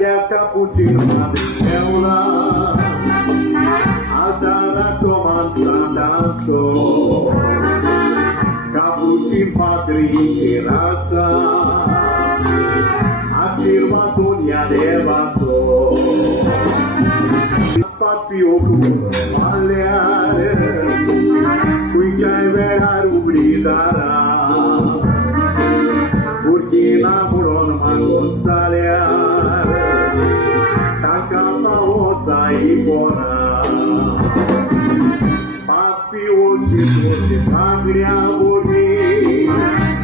Chiar cappuccino è una alta mangiato cappuccino padri di razza a cirmatonia devato papio maleare qui c'è vera rubricara Burkina Buron Mangotalia Takapa Ibora Papi Osi Paglia Buri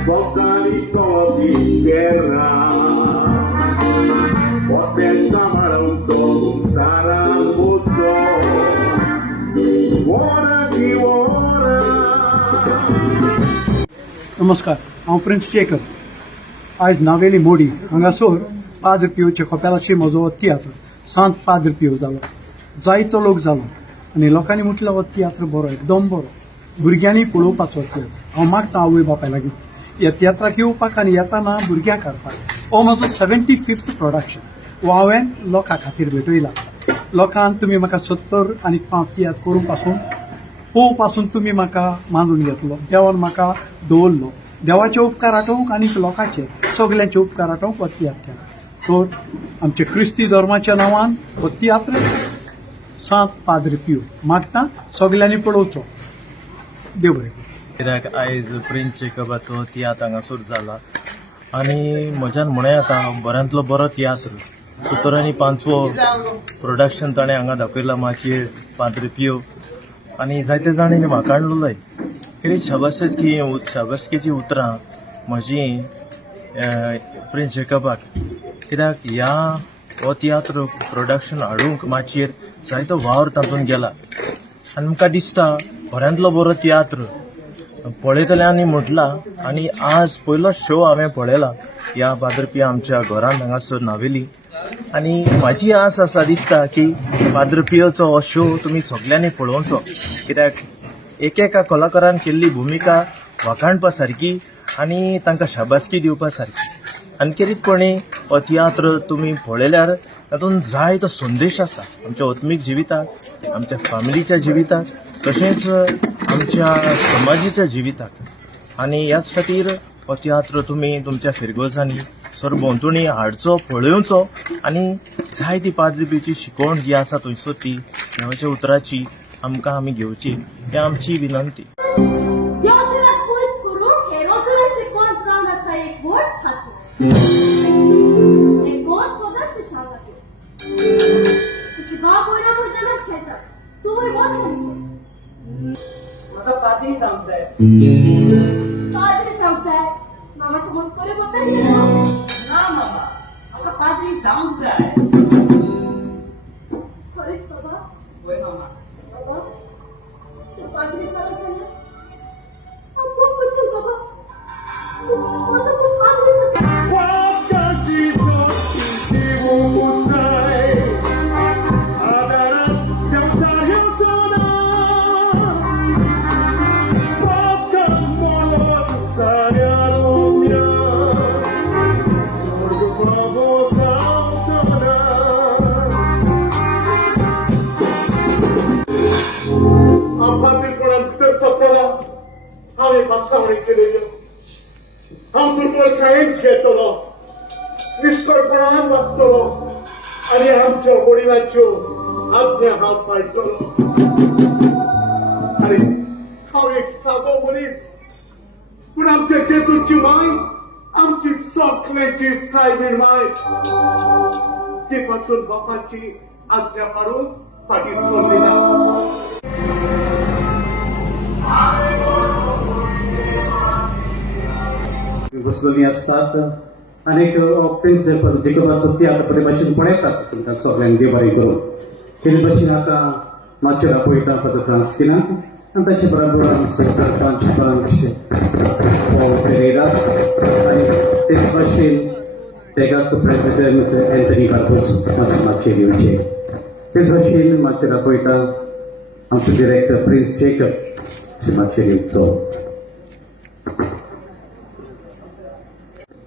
Botani Tobi Guerra Potenza Maranto Saramboso Ora di ora नमस्कार हांव प्रिन्स शेखर आज नावेली मोडी हांगासर पाद्र पियोच्या खोप्यालाशी म्हजो हो तियात्र सांत पाद्र पियो जालो जायतो लोक जालो आनी लोकांनी म्हटलो हो तियात्र बरो एकदम बरो भुरग्यांनी पळोवपाचो तियात्र हांव मागता आवय बापाय लागीं ह्या तियात्राक येवपाक आनी येताना भुरग्यांक हाडपाक हो म्हजो 75th प्रोडक्शन हो हांवें लोकां खातीर भेटयला लोकांक तुमी म्हाका 70 आनी 5 तियात्र करूं पासून पोव पासून तुमी म्हाका मानून घेतलो देवान म्हाका दवरलो देवाचे उपकार आठवूंक आनी लोकांचे सगल्यांचे उपकार आठवूंक हो तियात्र केला तर आमचे क्रिस्ती धर्माच्या नांवान हो तियात्र सांत पाद्र पियो मागता सगल्यांनी पळोवचो देव बरें करूं. कित्याक आयज प्रिन्स जेकबाचो तियात्र हांगासर जाला आनी म्हज्यान म्हळें आतां बऱ्यांतलो बरो तियात्र 70 आनी 5वो प्रोडक्शन ताणें हांगा दाखयला माचयेर पाद्र पियो आनी जायते जाणांनी म्हाका हाडलोय कितें शाबासकेची उतरां म्हजी प्रिन्स जेकबाक कित्याक ह्या हो तियात्र प्रोडक्शन हाडूंक माचयेर जायतो वावर तातूंत गेला आनी म्हाका दिसता बऱ्यांतलो बरो तियात्र पळयतल्यांनी म्हटला आनी आज पयलो शो हांवें पळयला ह्या पाद्र पियो आमच्या घरांत हांगासर नावेली आनी म्हाजी आस आसा दिसता की पाद्र पियोचो हो शो तुमी सगल्यांनी पळोवचो कित्याक एकेका कलाकारान केल्ली भुमिका वाखाणपा सारकी आनी तांकां शाबासकी दिवपा सारकी आनी खेरीतपणी हो तियात्र तुमी पळयल्यार तातूंत जायतो संदेश आसा आमच्या आत्मीक जिविताक आमच्या फॅमिलीच्या जिविताक तशेंच आमच्या समाजीच्या जिविताक आनी ह्याच खातीर हो तियात्र तुमी तुमच्या फिरगोजांनी सरभोंवतणी हाडचो पळयोवचो आनी जाय ती पाद्र पियोची शिकवण जी आसा थंयसर ती देवाच्या उतराची आमी घेवची ही आमची विनंती. देवजनाक पयस करून हे रोजनाचे कोण जावन आसा एक व्हड हातूर हे कोण सदांच तुज्या हाताक तुजी बाब वयल्या मैदानात खेळटात तूंय वचून म्हाका पाद्री जावंक जाय पाद्री जावंक जाय मामाचे मस्करे बद्दल ना मामा म्हाका पाद्री जावंक जाय खरेंच बाबा वय मामा बाबा तूं पाद्री जालो जाल्यार हांव खूब खुशी बाबा म्हजो खूब पाद्री जाता हांवें मागसावणी केलेल्यो हांव तुटवळ कांयच घेतलो निश्कळपणान वागतलो आनी आमच्या वडिलांच्यो आज्ञा हांव पाळटलो आरे हांव एक सादो मनीस पूण आमच्या जेजूची माय आमची सगळ्यांची सायबीण माय ती पासून बापाची आज्ञा पाळून फाटीं सरली ना बसलेली असतात अनेक प्रिन्स जेकबाचो तियात्र बरे भाशेन पळयतात तुमकां सगळ्यांक देव बरें करून तेजे भाशेन आतां माचयेर पळयता पत्रकारां स्किनाक आनी ताचे बरोबर आमचे सरपंच पेरेरा आनी तेच भाशेन तेगाचो प्रेसिडेंट एंथनी कार्पोस माचयेर येवचे तेच भाशेन माचयेर पळयता आमचो डिरेक्टर प्रिन्स जेकब माचयेर येवचो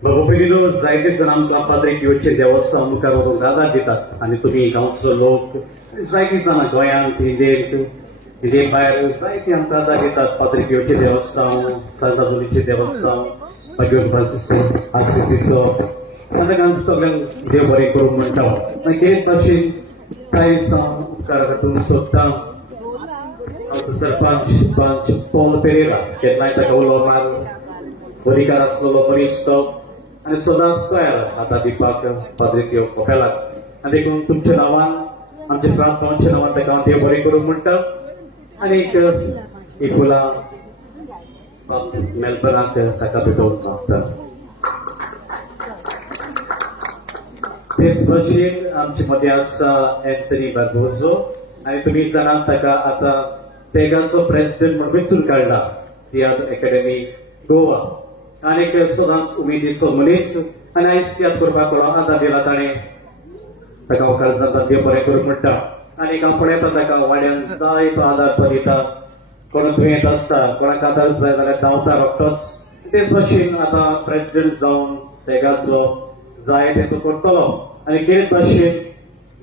भगोपिनो जायते जाण आमकां पाद्रेक येवचे देवस्थान मुखार व्हरून दादा दितात आनी तुमी गांवचो लोक जायतीं जाणां गोंयांत हिंदे भायर जायतीं आमकां दादा दितात पाद्रेक येवचे देवस्थान सांताबोलीचे देवस्थान मागीर फ्रांसिस्को आरसीसीचो ताका आमकां सगळ्यांक देव बरें करूं म्हणटा आनी तेच भाशेन कांय उपकारा खातीर सोदता आमचो सरपंच पौल पेरेरा केन्नाय ताका उलो मारलो अधिकार आसलेलो बरिस्तो आनी सदांच तयार आतां दिवपाक पाद्रेक कपेलाक आनी देखून तुमच्या नांवान आमच्या फ्रांतांच्या नांवान ताका हांव देव बरें करूं म्हणटा आनी ही फुलां मेलबर्नाक ताका भेटोवंक मागता तेच भाशेन आमचे मदें आसा एंथनी बार्बोजो आनी तुमी जाणात ताका आतां पेगाचो प्रेसिडेंट म्हणून वेंचून काडला तियात्र अकॅडमी गोवा आनीक सदांच उमेदीचो मनीस आनी आयज तियात्र करपाक आदार दिला ताणें ताका हांव काळजांतल्यान देव बरें करूं म्हणटा आनीक हांव पळयता ताका वाड्यान जायतो आदार तो दिता कोण दुयेंत आसता कोणाक आदार जाय जाल्यार धांवता रोखडोच तेच भाशेन आतां प्रेसिडेंट जावन पेगाचो जाय ते तो करतलो आनी तेच भाशेन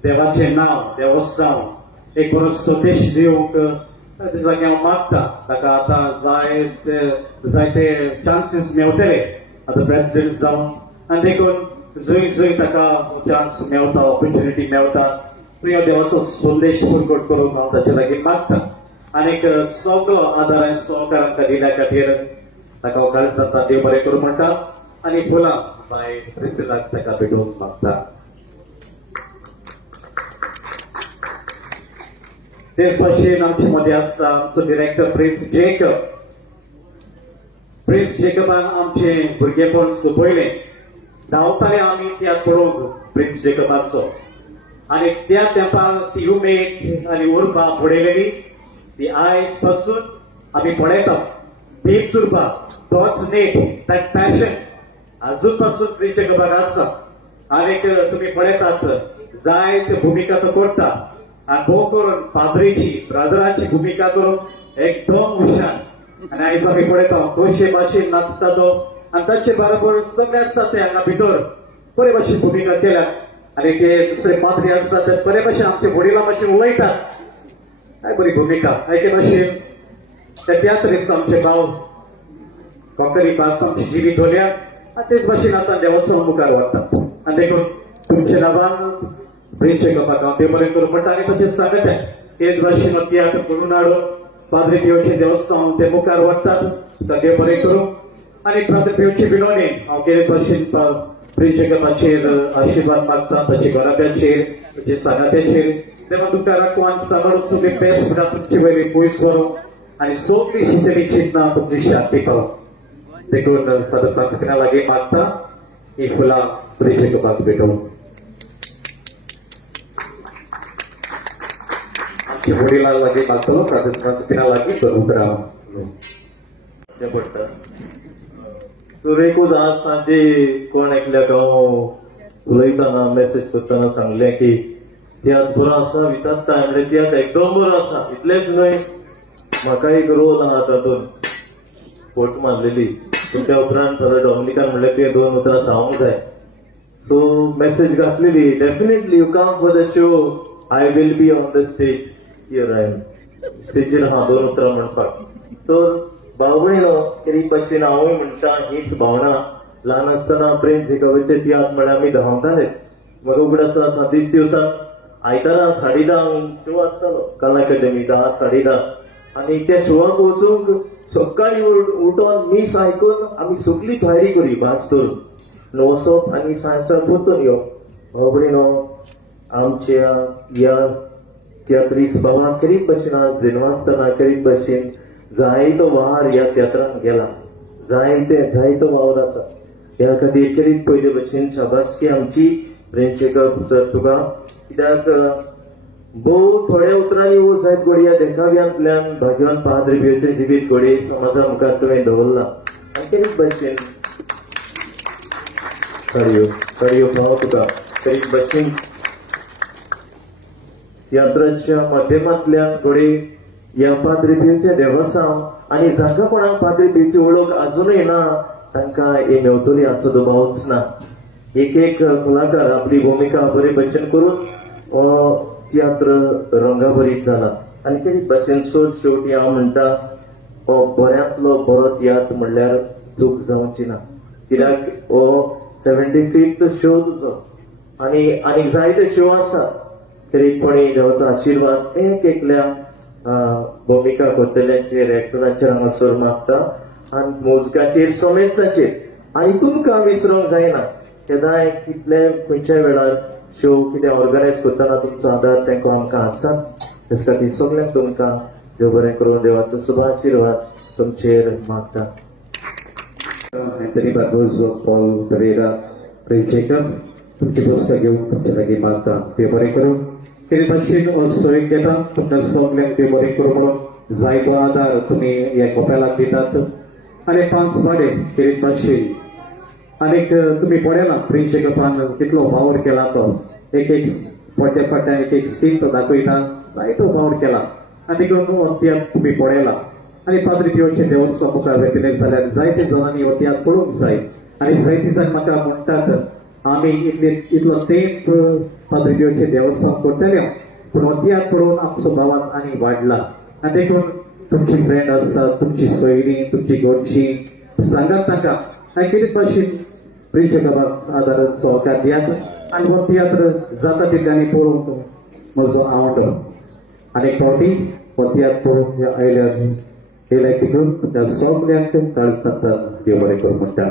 देवाचें नांव देवस्थान एक बरो संदेश दिवंक ताचे जाग्यार हांव मागता ताका आतां जायते चान्सीस मेळटले आतां प्रेसिडेंट जावन आनी देखून जंय ताका चान्स मेळटा ऑपॉर्च्युनिटी मेळटा ह्या देवाचो संदेश पुरकोट करूंक हांव ताचे लागीं मागता आनीक सगळो आदार आनी सहकार ताका दिल्या खातीर ताका हांव काळजांतल्यान देव बरें करूं म्हणटा आनी फुलां बाय प्रेसिडेंटाक ताका भेटोवंक मागता तेच भाशेन आमचे मदें आसता आमचो डिरेक्टर प्रिन्स जेकबान आमचें भुरगेपण सोंपयलें धांवताले आमी तियात्र पळोवंक प्रिन्स जेकबाचो आनी त्या तेंपार ती उमेद आनी उर्बा पळयलेली ती आयज पासून आमी पळयता तीच उर्बा तोच नेट दॅट पॅशन अजून पासून प्रिन्स जेकबाक आसा आनीक तुमी पळयतात जायत्यो भुमिका तो करता आनी भोव करून पाद्रीची ब्रादराची भुमिका करून एकदम हुशार आनी आयज आमी पळयता कशे भाशेन नाचता तो आनी ताचे बरोबर सगळे आसता ते हांगा भितर बरे भाशेन भुमिका केल्या आनी ते दुसरे पाद्री आसता ते बरे भाशेन आमच्या वडिलां भाशेन उलयतात काय बरी भुमिका एके भाशेन ते तियात्र दिसता आमचे गांव कोंकणी भास आमची जिवीत धोल्या आनी तेच भाशेन आतां देवस्थान मुखार व्हरता आनी देखून तुमच्या नांवान प्रिन्स जेकबाक हांव देव बरें करूं म्हणटा आनी तशें सांगता तेच भाशेन तियात्र करून हाडून पाद्री पियोचे देवस्थान ते मुखार व्हरतात ताका देव बरें करूं आनी पाद्री पियोचे बिनोणे हांव केले भाशेन प्रिन्स जेकबाचेर आशिर्वाद मागता ताचे घराब्याचेर ताचे सांगात्याचेर तेन्ना तुमकां राखवान सांगड तुमी बेस्ट म्हणटा तुमचे वयली पयस व्हरून आनी सगळी शितेली चिंतना तुमची शांती पावो देखून फादर फ्रांसिस्काना लागीं मागता ही फुलां प्रिन्स जेकबाक भेटोवंक वडिलां लागीं मागतलो फादर फ्रांसिस्काना लागीं बरोवपाक पडटा सुरेकूच आज सांजे कोण एकल्याक हांव उलयतना मेसेज करतना सांगलें की तियात्र बरो आसा विचारता म्हणल्यार तियात्र एकदम बरो आसा इतलेंच न्हय म्हाका एक रोल आहा तातूंत फोट मारलेली त्या उपरांत फादर डॉमिनिकान म्हणलें तुवें 2 उतरां सांगूंक जाय सो मेसेज घातलेली definitely you come for the show I will be on the stage here I am स्टेजीर हांव 2 उतरां म्हणपाक तर भाव भयणो एक भाशेन हांवूय म्हणटा हीच भावना ल्हान आसतना प्रिन्स जेकबाचे तियात्र म्हळ्यार आमी धांवताले म्हाका उगडास आसा दीस दिवसाक आयतारा 10:30 शो आसतालो कला अकॅडमी 10:30 आनी त्या शोवाक वचूंक सकाळी उठोन मीस आयकून आमी सगळी तयारी करी भास धरून वचप आनी सांजचा परतून येवप भाव भयणो आमच्या ह्या तियात्रीस भावान करीत भाशेन आज दिनवासतना करीत भाशेन जायतो वावर ह्या तियात्रान गेला जायतो वावर आसा ह्या खातीर करीत पयले भाशेन शाबासकी आमची प्रिन्स जेकब सर तुका कित्याक भोव थोड्या उतरांनी वो जायत घडये देखाव्यांतल्यान भाग्यवान पाद्री पियोचे जिवीत घडये समाजा मुखार तुवें दवरला आनी करीत भाशेन कळयो भाव तुका करीत भाशेन तियात्राच्या माध्यमांतल्यान घडये ह्या पाद्री पियोचे देवस्थान आनी जांकां कोणाक पाद्री पियोची वळख अजूनय ना तांकां हे मेवतली हाचो दुबावच ना. एक एक कलाकार आपली भुमिका बरे भशेन करून हो तियात्र रंगा बरीत जाला. आनी ते भशेनचो शेवटी हांव म्हणटा हो बऱ्यांतलो बरो तियात्र म्हणल्यार चूक जावची ना. कित्याक हो 75th शो तुजो आनी आनीक जायते शो आसा. तरीपणी देवाचो आशिर्वाद एक एकल्या भुमिका करतल्यांचेर एक्टरांचेर हांगासर मागता आनी मोजकाचेर समेस्ताचेर. आनी तुमकां विसरूंक जायना केदांय कितले खंयच्याय वेळार शो कितें ऑर्गनायज करतना तुमचो आदार तेंको आमकां आसात. तेच खातीर सगळ्यांक तुमकां देव बरें करून देवाचो शुभ आशिर्वाद तुमचेर मागता. Anthony Barbosa, Paul Pereira, Prince Jacob तुमची पुस्तक घेऊन तुमच्या लागीं मागता. देव बरें करून ते भाशेन हो सोयीक घेता. तुमकां सगळ्यांक देव बरें करून म्हणून जायतो आदार तुमी ह्या कपेलाक दितात. आनी 5 पाडे ते भाशेन आनीक तुमी पळयला प्रिन्स जेकबान कितलो वावर केला तो. एक एक पट्ट्या पट्ट्यान एक एक सीन तो दाखयता. जायतो वावर केला आनीक तियात्र तुमी पळयला. आनी पाद्री पियोचे देवस्थान मुखार वेतले जाल्यार जायते जणांनी हो तियात्र पळोवंक जाय. आनी जायती जाण म्हाका म्हणटात आमी इतलो तेंप पाद्री पियोचे देवस्थान करतले पूण हो तियात्र पळोवन आमचो भावान आनी वाडला. आनी देखून तुमची फ्रेंड आसता, तुमची सोयरीं, तुमची घरची सांगात तांकां आनी कितें भाशेन प्रिन्स जेकबाक आदार सहकार दियात. आनी हो तियात्र जाता तितल्यांनी पळोवंक म्हजो आवडो. आनी फावटी हो तियात्र पळोवंक आयल्यार हे लायकीतून तुमच्या सगळ्यांक काळ सांगता देव बरें करूं म्हणटा.